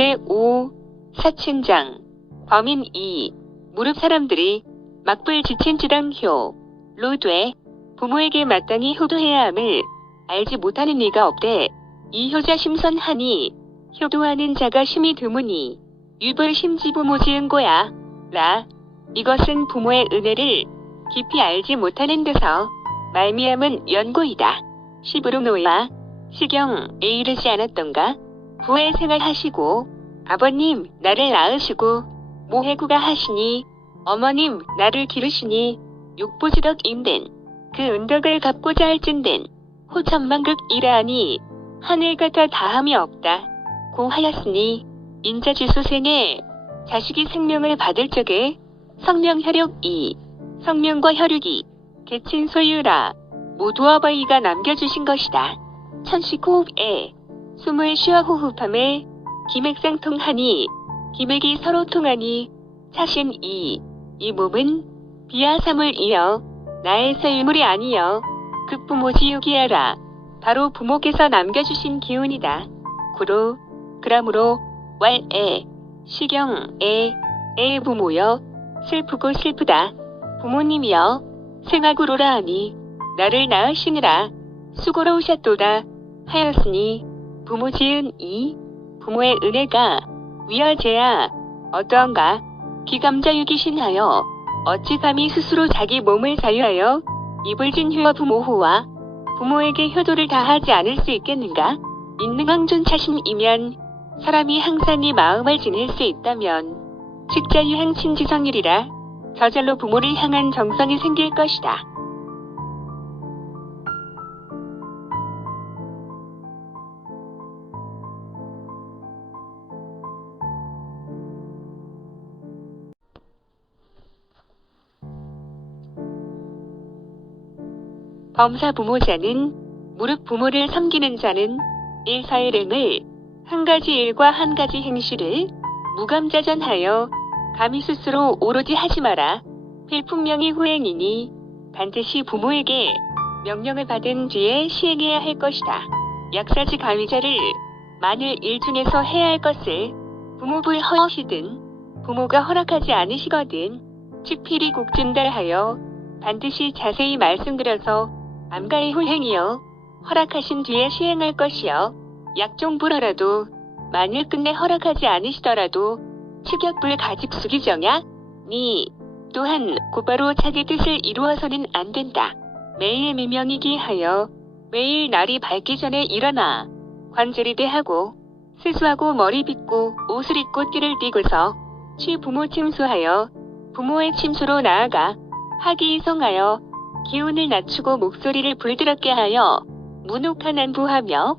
제5 사춘장 범인 2. 무릎 사람들이 막불 지친 지당효로 돼 부모에게 마땅히 효도해야 함을 알지 못하는 이가 없되 이 효자 심선하니 효도하는 자가 심히 드무니 유불 심지 부모 지은 거야 라. 이것은 부모의 은혜를 깊이 알지 못하는 데서 말미암은 연고이다. 시부로 노아 시경에 이르지 않았던가. 부의 생활하시고 아버님 나를 낳으시고 모해구가 하시니 어머님 나를 기르시니 육부지덕 인된 그 은덕을 갚고자 할진된 호천만극이라하니 하늘 같아 다함이 없다. 고하였으니 인자지수생에 자식이 생명을 받을 적에 성명혈육이 성명과 혈육이 개친 소유라 모두 아버지가 남겨주신 것이다. 천식호흡에 숨을 쉬어 호흡함에 기맥상통하니 기맥이 서로 통하니 차신 이 몸은 비하삼을 이어 나의 소유물이 아니여 극부모 지우기야라. 바로 부모께서 남겨주신 기운이다. 그러므로 왈에 시경에 부모여 슬프고 슬프다. 부모님이여 생하구로라 하니 나를 낳으시느라 수고로우셨도다 하였으니 부모 지은 이 부모의 은혜가 위아제야 어떠한가. 기감자유기신하여 어찌 감히 스스로 자기 몸을 자유하여 이불진 효와 부모호와 부모에게 효도를 다하지 않을 수 있겠는가. 인능왕존차신이면 사람이 항상 이 마음을 지닐 수 있다면 직자유행 친지성일이라 저절로 부모를 향한 정성이 생길 것이다. 범사 부모자는 무릇 부모를 섬기는 자는 일사일행을 한 가지 일과 한 가지 행실을 무감자전하여 감히 스스로 오로지 하지 마라. 필품명이 후행이니 반드시 부모에게 명령을 받은 뒤에 시행해야 할 것이다. 약사지 가위자를 만일 일 중에서 해야 할 것을 부모불 허시든 부모가 허락하지 않으시거든 즉필히 곡준달하여 반드시 자세히 말씀드려서 암가의 후행이여 허락하신 뒤에 시행할 것이여 약종불허라도 만일 끝내 허락하지 않으시더라도 추격불 가집수기정야 니 또한 곧바로 자기 뜻을 이루어서는 안 된다. 매일 미명이기 하여 매일 날이 밝기 전에 일어나 관절이대 하고 세수하고 머리 빗고 옷을 입고 띠를 띠고서 취부모 침수하여 부모의 침수로 나아가 하기이성하여 기운을 낮추고 목소리를 불드럽게 하여 문옥한 안부하며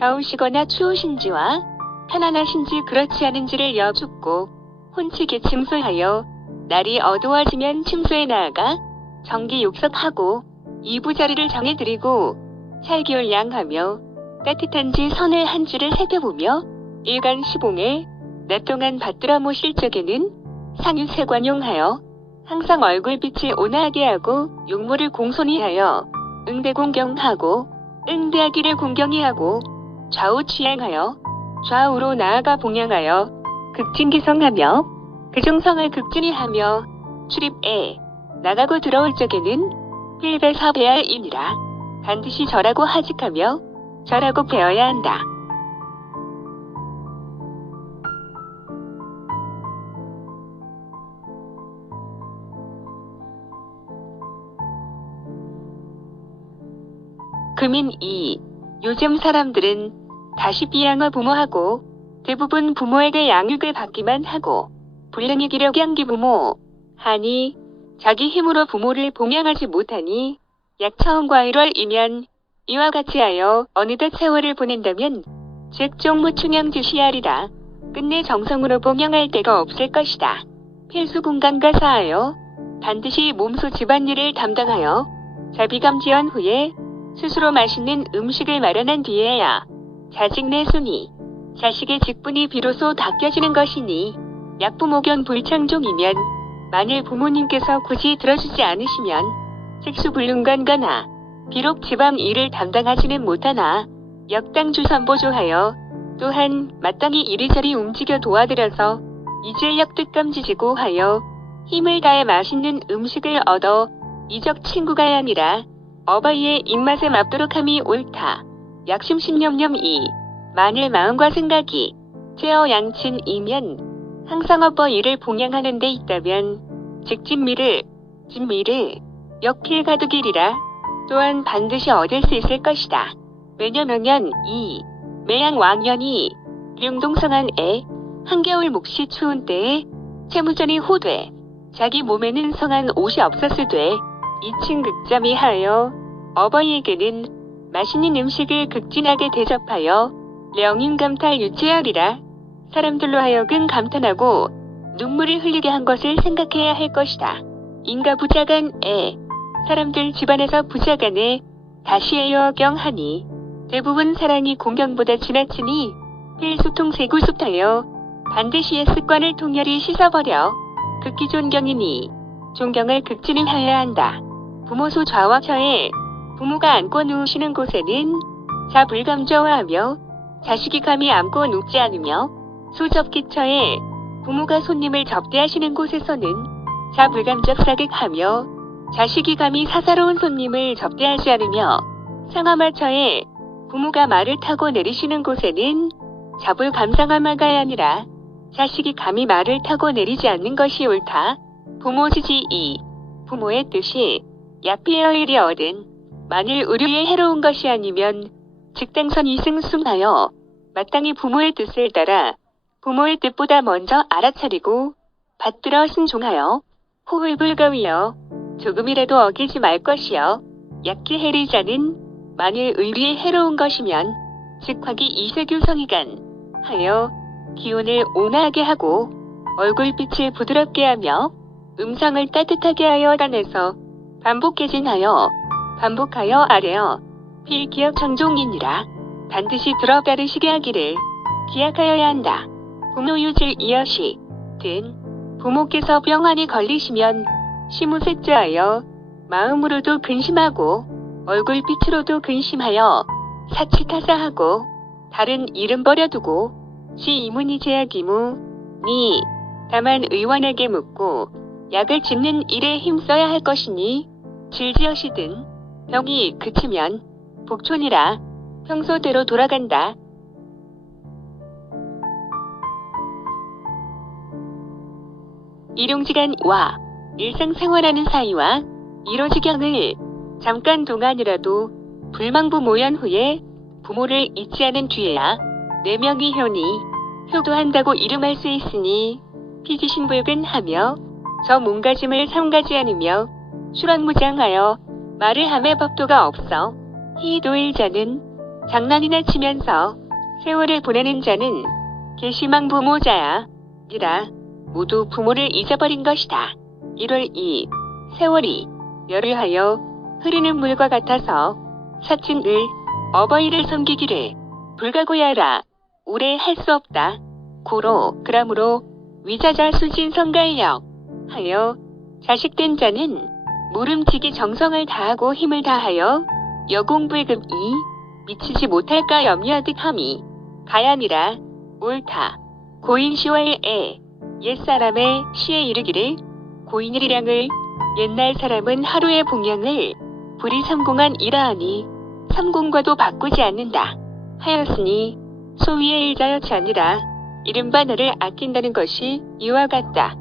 더우시거나 추우신지와 편안하신지 그렇지 않은지를 여쭙고 혼치게 침수하여 날이 어두워지면 침수에 나아가 정기 욕석하고 이부자리를 정해드리고 찰기울양하며 따뜻한지 선을 한 줄을 살펴보며 일간 시봉에 낮 동안 받들어 모실 적에는 상유세관용하여 항상 얼굴빛이 온화하게 하고 용모를 공손히 하여 응대공경하고 응대하기를 공경히 하고 좌우 취향하여 좌우로 나아가 봉양하여 극진기성하며 그중성을 극진히 하며 출입에 나가고 들어올 적에는 필배사배할이니라. 반드시 절하고 하직하며 절하고 배워야 한다. 금인 2. 요즘 사람들은 다시 비양어 부모하고 대부분 부모에게 양육을 받기만 하고 불능이 기력양기 부모 하니 자기 힘으로 부모를 봉양하지 못하니 약처음과 1월이면 이와 같이 하여 어느덧 세월을 보낸다면 즉 종무충양주시하리라. 끝내 정성으로 봉양할 데가 없을 것이다. 필수공간과 사하여 반드시 몸소 집안일을 담당하여 자비감지한 후에 스스로 맛있는 음식을 마련한 뒤에야 자식 내순이 자식의 직분이 비로소 닦여지는 것이니 약부모견 불창종이면 만일 부모님께서 굳이 들어주지 않으시면 특수불능관가나 비록 집안 일을 담당하지는 못하나 역당주선보조하여 또한 마땅히 이리저리 움직여 도와드려서 이질력 뜻감지지고 하여 힘을 다해 맛있는 음식을 얻어 이적 친구가 아니라 어버이의 입맛에 맞도록 함이 옳다. 약심 신념념 2. 만일 마음과 생각이 제어 양친이면 항상 어버이를 봉양하는 데 있다면 즉 진미를 역필가득이리라. 또한 반드시 얻을 수 있을 것이다. 매년명년 2. 매양 왕년이 룡동성한에 한겨울 묵시 추운 때에 채무전이 호돼 자기 몸에는 성한 옷이 없었으되 이층 극잠이 하여 어버이에게는 맛있는 음식을 극진하게 대접하여 명인감탈 유치하리라. 사람들로 하여금 감탄하고 눈물을 흘리게 한 것을 생각해야 할 것이다. 인가 부자간에 사람들 집안에서 부자간에 다시에여 경하니 대부분 사랑이 공경보다 지나치니 필수통 세구습하여 반드시의 습관을 통렬히 씻어버려 극기 존경이니 존경을 극진히 하여야 한다. 부모소 좌와 처에 부모가 앉고 누우시는 곳에는 자불감저와하며 자식이 감히 앉고 눕지 않으며 소접기처에 부모가 손님을 접대하시는 곳에서는 자불감적사극하며 자식이 감히 사사로운 손님을 접대하지 않으며 상하마처에 부모가 말을 타고 내리시는 곳에는 자불감상하마가 아니라 자식이 감히 말을 타고 내리지 않는 것이 옳다. 부모지지 2. 부모의 뜻이 약피어일이 얻은 만일 의류에 해로운 것이 아니면 즉당선 이승순하여 마땅히 부모의 뜻을 따라 부모의 뜻보다 먼저 알아차리고 받들어 순종하여 호흡불가위여 조금이라도 어기지 말 것이여 약기 해리자는 만일 의리에 해로운 것이면 즉화기 이세규성이간 하여 기운을 온화하게 하고 얼굴빛을 부드럽게 하며 음성을 따뜻하게 하여 단에서 반복해진하여 아래어 필기억 청종이니라. 반드시 들어가르시게 하기를 기약하여야 한다. 부모유질 이여시 든 부모께서 병환이 걸리시면 시무색자하여 마음으로도 근심하고 얼굴빛으로도 근심하여 사치타사하고 다른 이름 버려두고 시이문이 제약이무 니 다만 의원에게 묻고 약을 짓는 일에 힘써야 할 것이니 질지어시든 병이 그치면 복촌이라 평소대로 돌아간다. 일용지간과 일상생활하는 사이와 이로지경을 잠깐 동안이라도 불망부 모연 후에 부모를 잊지 않은 뒤에야 네 명이 효도한다고 이름할 수 있으니 피지신불근하며 저 몸가짐을 삼가지 않으며 수락무장하여 말을 함에 법도가 없어 희도일자는 장난이나 치면서 세월을 보내는 자는 개시망 부모자야 니라. 모두 부모를 잊어버린 것이다. 1월 2. 세월이 열흘하여 흐르는 물과 같아서 사친을 어버이를 섬기기를 불가고야라. 오래 할 수 없다. 그러므로 위자자 수진성갈력 하여 자식된 자는 모름지기 정성을 다하고 힘을 다하여 여공불급이 미치지 못할까 염려하듯 함이 가야니라. 옳다. 고인 10월에 옛사람의 시에 이르기를 고인일이량을 옛날 사람은 하루의 봉양을 불이 삼공한 이라하니 삼공과도 바꾸지 않는다 하였으니 소위의 일자여치 아니라 이른바 나를 아낀다는 것이 이와 같다.